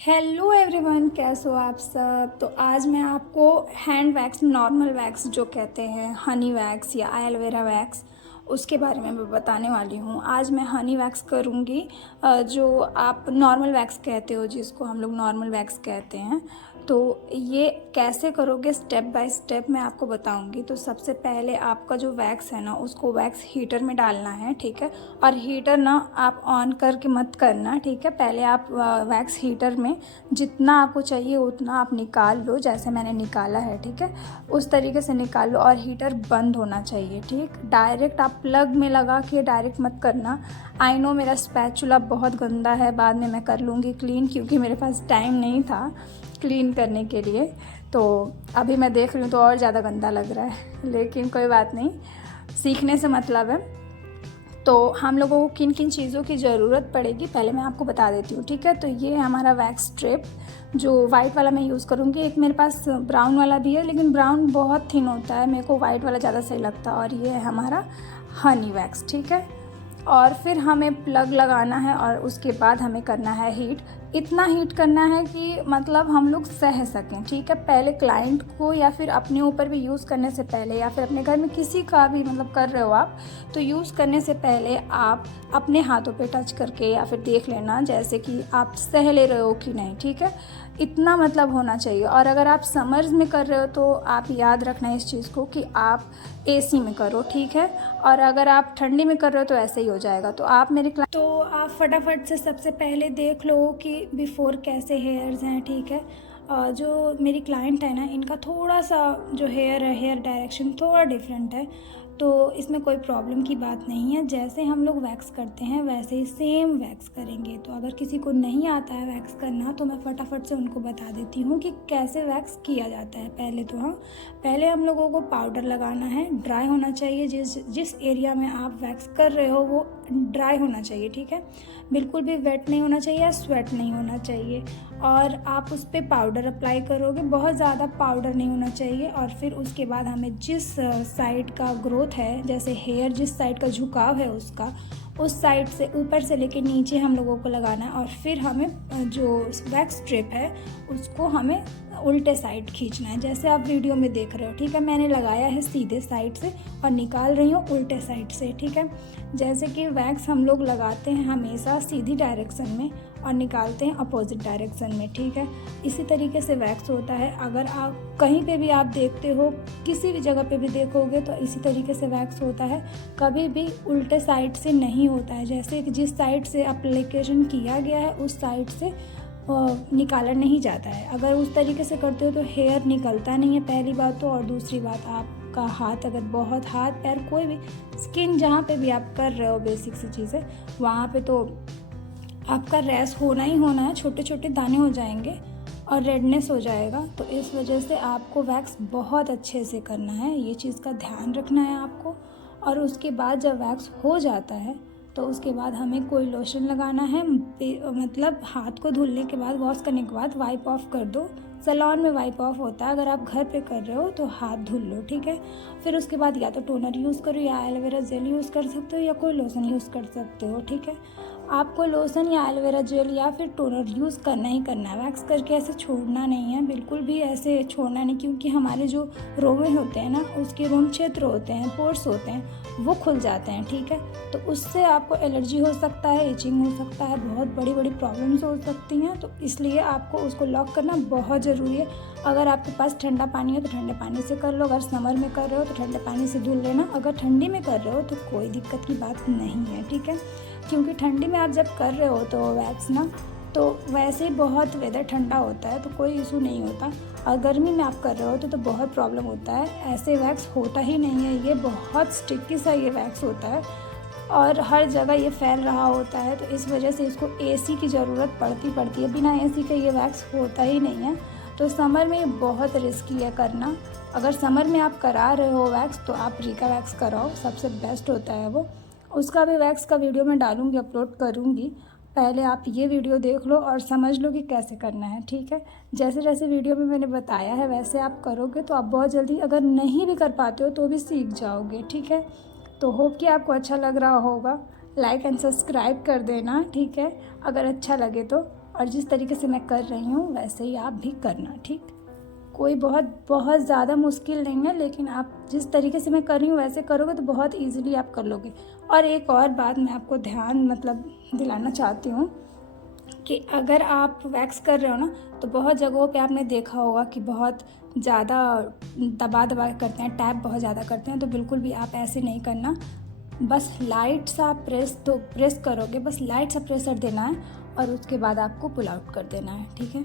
Hello everyone, कैसे हो आप सब। तो आज मैं आपको हैंड वैक्स, नॉर्मल वैक्स जो कहते हैं, हनी वैक्स या एलोवेरा वैक्स, उसके बारे में मैं बताने वाली हूँ। आज मैं हनी वैक्स करूँगी, जो आप नॉर्मल वैक्स कहते हो, जिसको हम लोग नॉर्मल वैक्स कहते हैं। तो ये कैसे करोगे स्टेप बाय स्टेप मैं आपको बताऊंगी। तो सबसे पहले आपका जो वैक्स है ना, उसको वैक्स हीटर में डालना है, ठीक है। और हीटर ना आप ऑन करके मत करना, ठीक है। पहले आप वैक्स हीटर में जितना आपको चाहिए उतना आप निकाल लो, जैसे मैंने निकाला है, ठीक है। उस तरीके से निकाल लो और हीटर बंद होना चाहिए, ठीक। डायरेक्ट आप प्लग में लगा के डायरेक्ट मत करना। आई नो मेरा स्पैचुला बहुत गंदा है, बाद में मैं कर लूँगी क्लीन, क्योंकि मेरे पास टाइम नहीं था क्लीन करने के लिए। तो अभी मैं देख रही हूँ तो और ज़्यादा गंदा लग रहा है, लेकिन कोई बात नहीं, सीखने से मतलब है। तो हम लोगों को किन किन चीज़ों की ज़रूरत पड़ेगी पहले मैं आपको बता देती हूँ, ठीक है। तो ये है हमारा वैक्स स्ट्रिप, जो वाइट वाला मैं यूज़ करूँगी। एक मेरे पास ब्राउन वाला भी है, लेकिन ब्राउन बहुत थिन होता है, मेरे को वाइट वाला ज़्यादा सही लगता है। और ये है हमारा हनी वैक्स, ठीक है। और फिर हमें प्लग लगाना है और उसके बाद हमें करना है हीट। इतना हीट करना है कि मतलब हम लोग सह सकें, ठीक है। पहले क्लाइंट को या फिर अपने ऊपर भी यूज़ करने से पहले, या फिर अपने घर में किसी का भी मतलब कर रहे हो आप, तो यूज़ करने से पहले आप अपने हाथों पे टच करके या फिर देख लेना, जैसे कि आप सह ले रहे हो कि नहीं, ठीक है। इतना मतलब होना चाहिए। और अगर आप समर्स में कर रहे हो तो आप याद रखना इस चीज़ को कि आप एसी में करो, ठीक है। और अगर आप ठंडी में कर रहे हो तो ऐसे ही हो जाएगा। तो आप तो आप फटाफट से सबसे पहले देख लो कि बिफोर कैसे हेयर्स हैं, ठीक है। जो मेरी क्लाइंट है ना, इनका थोड़ा सा जो हेयर है, हेयर डायरेक्शन थोड़ा डिफरेंट है। तो इसमें कोई प्रॉब्लम की बात नहीं है, जैसे हम लोग वैक्स करते हैं वैसे ही सेम वैक्स करेंगे। तो अगर किसी को नहीं आता है वैक्स करना तो मैं फटाफट से उनको बता देती हूँ कि कैसे वैक्स किया जाता है। पहले तो पहले हम लोगों को पाउडर लगाना है, ड्राई होना चाहिए। जिस एरिया में आप वैक्स कर रहे हो वो ड्राई होना चाहिए, ठीक है। बिल्कुल भी वेट नहीं होना चाहिए या स्वेट नहीं होना चाहिए। और आप उस पर पाउडर अप्लाई करोगे, बहुत ज़्यादा पाउडर नहीं होना चाहिए। और फिर उसके बाद हमें जिस साइड का ग्रोथ है, जैसे हेयर जिस साइड का झुकाव है उसका, उस साइड से ऊपर से लेके नीचे हम लोगों को लगाना है। और फिर हमें जो वैक्स स्ट्रिप है उसको हमें उल्टे साइड खींचना है, जैसे आप वीडियो में देख रहे हो, ठीक है। मैंने लगाया है सीधे साइड से और निकाल रही हूँ उल्टे साइड से, ठीक है। जैसे कि वैक्स हम लोग लगाते हैं हमेशा सीधी डायरेक्शन में और निकालते हैं अपोजिट डायरेक्शन में, ठीक है। इसी तरीके से वैक्स होता है। अगर आप कहीं पे भी आप देखते हो, किसी भी जगह पे भी देखोगे तो इसी तरीके से वैक्स होता है, कभी भी उल्टे साइड से नहीं होता है। जैसे कि जिस साइड से एप्लीकेशन किया गया है उस साइड से निकाला नहीं जाता है। अगर उस तरीके से करते हो तो हेयर निकलता नहीं है, पहली बात तो। और दूसरी बात, आपका हाथ अगर बहुत, हाथ पैर कोई भी स्किन जहाँ पे भी आप कर रहे हो बेसिक सी चीज़ें, वहाँ पे तो आपका रैश होना ही होना है, छोटे छोटे दाने हो जाएंगे और रेडनेस हो जाएगा। तो इस वजह से आपको वैक्स बहुत अच्छे से करना है, ये चीज़ का ध्यान रखना है आपको। और उसके बाद जब वैक्स हो जाता है तो उसके बाद हमें कोई लोशन लगाना है, मतलब हाथ को धुलने के बाद, वॉश करने के बाद वाइप ऑफ कर दो। सैलून में वाइप ऑफ होता है, अगर आप घर पे कर रहे हो तो हाथ धुल लो, ठीक है। फिर उसके बाद या तो टोनर यूज़ करो या एलोवेरा जेल यूज़ कर सकते हो या कोई लोशन यूज़ कर सकते हो, ठीक है। आपको लोशन या एलोवेरा जेल या फिर टोनर यूज़ करना ही करना है। वैक्स करके ऐसे छोड़ना नहीं है, बिल्कुल भी ऐसे छोड़ना नहीं, क्योंकि हमारे जो रोमे होते हैं ना, उसके रोम क्षेत्र होते हैं, पोर्स होते हैं, वो खुल जाते हैं, ठीक है। तो उससे आपको एलर्जी हो सकता है, इचिंग हो सकता है, बहुत बड़ी बड़ी प्रॉब्लम्स हो सकती हैं। तो इसलिए आपको उसको लॉक करना बहुत ज़रूरी है। अगर आपके पास ठंडा पानी है तो ठंडे पानी से कर लो, अगर समर में कर रहे हो तो ठंडे पानी से धुल लेना, अगर ठंडी में कर रहे हो तो कोई दिक्कत की बात नहीं है, ठीक है। क्योंकि ठंडी में आप जब कर रहे हो तो वैक्स ना, तो वैसे ही बहुत वेदर ठंडा होता है तो कोई इशू नहीं होता। और गर्मी में आप कर रहे हो तो बहुत प्रॉब्लम होता है। ऐसे वैक्स होता ही नहीं है, ये बहुत स्टिकी सा ये वैक्स होता है और हर जगह ये फैल रहा होता है। तो इस वजह से इसको एसी की ज़रूरत पड़ती है, बिना एसी के ये वैक्स होता ही नहीं है। तो समर में ये बहुत रिस्की है करना। अगर समर में आप करा रहे हो वैक्स तो आप रिका वैक्स कराओ, सबसे बेस्ट होता है वो। उसका भी वैक्स का वीडियो मैं डालूँगी, अपलोड करूँगी। पहले आप ये वीडियो देख लो और समझ लो कि कैसे करना है, ठीक है। जैसे जैसे वीडियो में मैंने बताया है वैसे आप करोगे तो आप बहुत जल्दी, अगर नहीं भी कर पाते हो तो भी सीख जाओगे, ठीक है। तो होप कि आपको अच्छा लग रहा होगा। लाइक एंड सब्सक्राइब कर देना, ठीक है, अगर अच्छा लगे तो। और जिस तरीके से मैं कर रही हूँ वैसे ही आप भी करना, ठीक। कोई बहुत ज़्यादा मुश्किल नहीं है, लेकिन आप जिस तरीके से मैं कर रही हूँ वैसे करोगे तो बहुत ईजीली आप कर लोगे। और एक और बात मैं आपको ध्यान दिलाना चाहती हूँ कि अगर आप वैक्स कर रहे हो ना, तो बहुत जगहों पे आपने देखा होगा कि बहुत ज़्यादा दबा के करते हैं, टैप बहुत ज़्यादा करते हैं। तो बिल्कुल भी आप ऐसे नहीं करना, बस लाइट सा प्रेस करोगे, बस लाइट सा प्रेशर देना है और उसके बाद आपको पुल आउट कर देना है, ठीक है।